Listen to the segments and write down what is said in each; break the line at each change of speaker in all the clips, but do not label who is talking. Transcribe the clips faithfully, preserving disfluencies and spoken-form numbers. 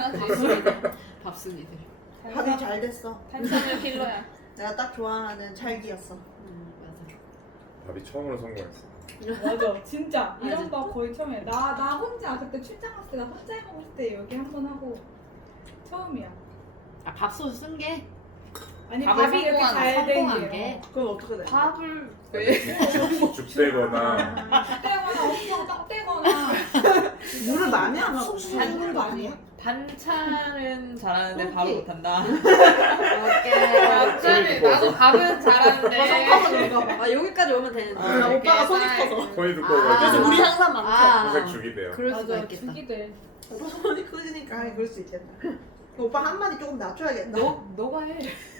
당연하지.
밥순이들. 밥순이들.
밥이 잘 됐어.
탄수화물 킬러야.
내가 딱 좋아하는 찰기였어.
음, 맞아.
밥이 처음으로 성공했어.
맞아 진짜 이런
맞아.
거 거의 처음이야. 나 나 혼자 그때 출장 갔을 때 나 혼자 해 먹을 때 여기 한 번 하고 처음이야.
아 밥솥 쓴 게?
아니
밥을
밥이 이렇게
성공한-
잘
성공한
된
게?
게.
그건 어떻게 돼?
밥을 왜?
죽되거나
떼거나 엄청 딱 떼거나
물을 많이 안 하고.
반물도 아니야.
반찬은 잘하는데 밥을
오케이.
못한다.
오케이.
반찬을 나도 밥은 잘하는데.
아 여기까지 오면 되는데.
아, 오빠가 손이
깨살.
커서.
손이
아.
두꺼워가지고
그래서 우리 항상 많대.
아.
회색 죽이 돼요.
그럴 수가
맞아
있겠다.
죽이 돼.
오빠 손이 크니까 아이, 그럴 수 있겠다. 오빠 한 마디 조금 낮춰야겠다.
너 너가 해.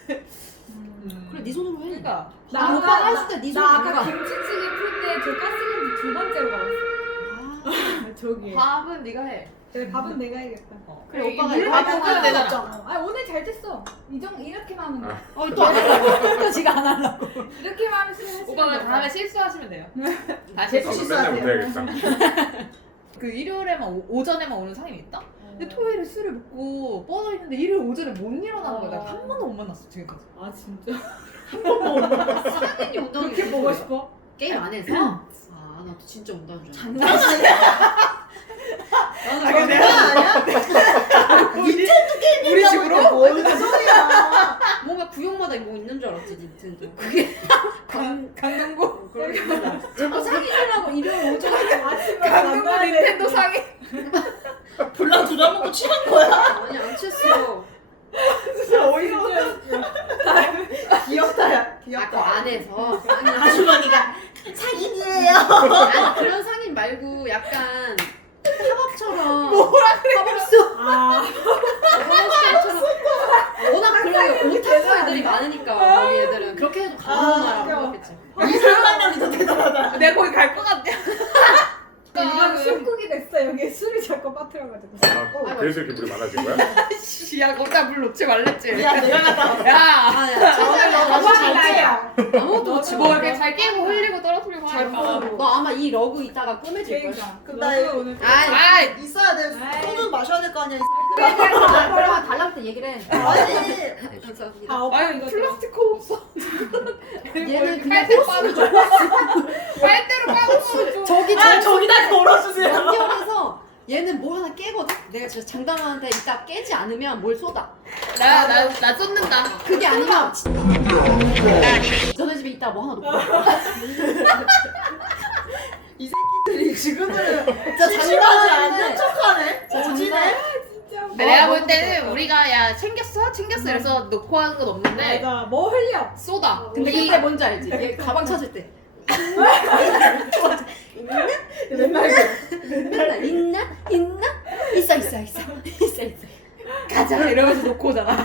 음.
그래 네 손으로 해.
그러니까
나
아,
아까
오빠가 했을 때네
나
손으로
아까
해.
김치찌개 풀 때 저 가스레인지 두 번째로 가봤어.
아.
저기.
밥은 네가 해.
그래 밥은 내가 해야겠다.
어.
그래, 오빠가
물
이거
많이
하고
먹어야
되잖아.
되잖아. 아 오늘 잘 됐어. 이정 이렇게만 하면 돼.
아.
어, 또 안 하려고. 또 지가 안 하려고.
이렇게만 하면 실수하시면
오빠가
돼.
다음에 실수하시면 돼요. 다시
계속
나도 맨날
실수하세요.
못해야겠다.
그 일요일에만 오, 오전에만 오는 상임이 있다? 근데 토요일에 술을 먹고 뻗어 있는데 일요일 오전에 못 일어나는 거야. 내가 한 번도 못 만났어 지금까지.
아 진짜?
상인이 운동
그렇게 보고 싶어?
게임 안에서? 아, 나 진짜 온다는 줄 알았어.
장난 아니야.
나는
장난 아니야? 닌텐도 게임
우리 집으로?
뭔 소리야?
뭔가 구역마다 뭐 있는 줄 알았지, 닌텐도. 그게
강 강동구
그러니까 자꾸 상인이라고 일요일 오전에
아침에
강동구
만나야
닌텐도
되는데.
상임.
불랑 두잔 먹고 취한 거야?
아니 안 취했어.
진짜 어이가 없어.
귀엽다, 야.
아까
귀엽다.
안에서 상인.
아주머니가 사기이에요.
아니 그런 상인 말고 약간 팝업처럼 뭐라 그래? 팝업스
아
팝업스처럼 워낙 그런 오타쿠 애들이 많으니까 거기 애들은 그렇게 해도
아,
가능하라고
귀여워.
생각했지.
이 설명력이 더 대단하다.
내가 거기 갈 것 같냐?
이건 술국이 됐어. 여기 술이 자꾸 빠뜨려가지고.
아, 그래서 이렇게 물이 많아진 거야?
야, 거기다 물 놓지 말랬지.
야, 내가 갔다.
야,
아야
저번에 너 다시 잘 치.
나야.
아무것도 놓지
뭐
마.
이렇게 잘 깨고 흘리고 떨어뜨리고
잘
하니까.
보고.
너 아마 이 러그 이따가 꾸며질 거야.
그러니까.
그럼 나
너도 오늘.
아이.
아이,
있어야 돼.
아이.
소주 마셔야 될 거 아니야.
그러면 달라고 때 얘기를 해.
아니.
감사합니다.
아 오빠
아니
이거
플라스틱 컵 없어.
얘는 그냥
빨대
호스로 줘.
빨대로 빠고
저기
아, 저기다 걸어주세요.
연결해서 얘는 뭘 하나 깨거든? 내가 진짜 장담하는데 이따 깨지 않으면 뭘 쏟아.
나나나 쏟는다.
그게 아니면 너네 집에 이따 뭐 하나 놓고
이 새끼들이 지금은
진짜
심심하지 않는
장담하는데
척하네.
진짜
오지네.
장담
진짜.
내가
뭐
볼 때는 우리가 야 챙겼어 챙겼어 이래서 놓고 하는 건 없는데
맞아. 뭐 흘려?
쏟아.
근데
우리
그때 뭔지 알지? 얘 가방 찾을 때
맨날
맨날 있나? 있나? 있어 있어 있어 있어 있어
가자 이러면서 놓고 오잖아.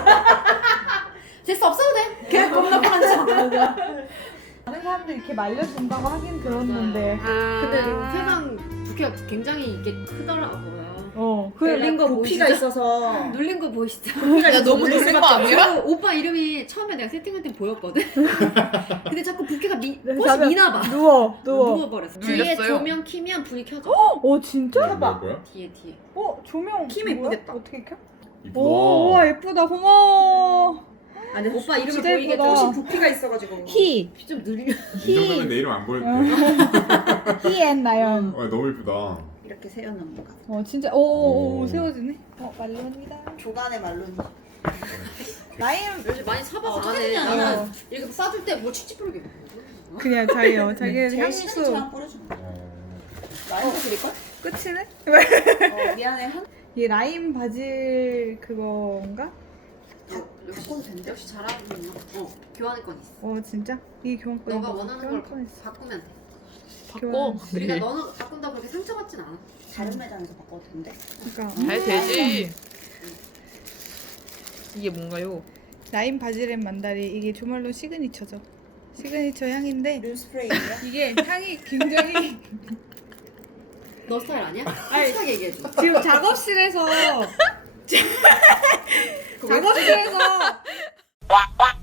됐어 없어도 돼. 걔 겁나 편하죠.
다른 사람들 이렇게 말려준다고 하긴 들었는데.
근데 세상 부캐가 굉장히 이게 크더라고요.
어.
눌린 거
부피가
보이시죠?
있어서.
눌린 거 보이시죠?
야 너무 놀린 거 아니야?
그리고 오빠 이름이 처음에 내가 세팅할 때 보였거든? 근데 자꾸 부캐가 미,
네,
꽃이
자면
미나봐.
누워
누워버렸어. 뒤에
눌렸어요?
조명 키면 불이 켜져.
어 진짜?
뭐야? 뭐야?
뒤에 뒤에.
어 조명.
키면
뭐야?
이쁘겠다.
어떻게 켜?
이쁘다.
오, 와 예쁘다. 고마워.
아니
오빠 이름을
진짜
보이게
예쁘다.
조금
부피가 있어가지고.
히.
좀 느리면.
이 정도면 내 이름 안 보일 때.
히앤 나연.
와, 너무 이쁘다.
이렇게 세워놓는 거.
어 진짜 오오오
오.
세워지네. 어 말론이다.
조간의 말론이.
나임
요즘 많이 사봐서
어,
안 해.
어떡하냐.
나는 이렇게 싸줄 때 뭐 칙칙거리게.
그냥 자기요. 자기는
제일
향수
시그니처 뿌려주는 거.
어.
나한테 드릴걸?
끝이네.
어, 미안해. 한
얘 라임 바질 그건가?
바꿔도 된대.
역시 잘하는구나. 어 교환권 있어.
어 진짜? 이게 교환권.
너가 원하는 걸
교환권 있어.
바꾸면 돼.
교환.
그러니까 너는 바꾼다 그렇게 상처받진 않아.
다른 매장에서 바꿔도 된대.
그러니까
잘 되지. 이게 뭔가요?
라임 바질앤 만다리 이게 조말론 시그니처죠. 시그니처 향인데
룬스프레이예요?
이게 향이 굉장히
너 스타일 아니야?
아니.
솔직하게 얘기해줘.
지금 작업실에서 작업실에서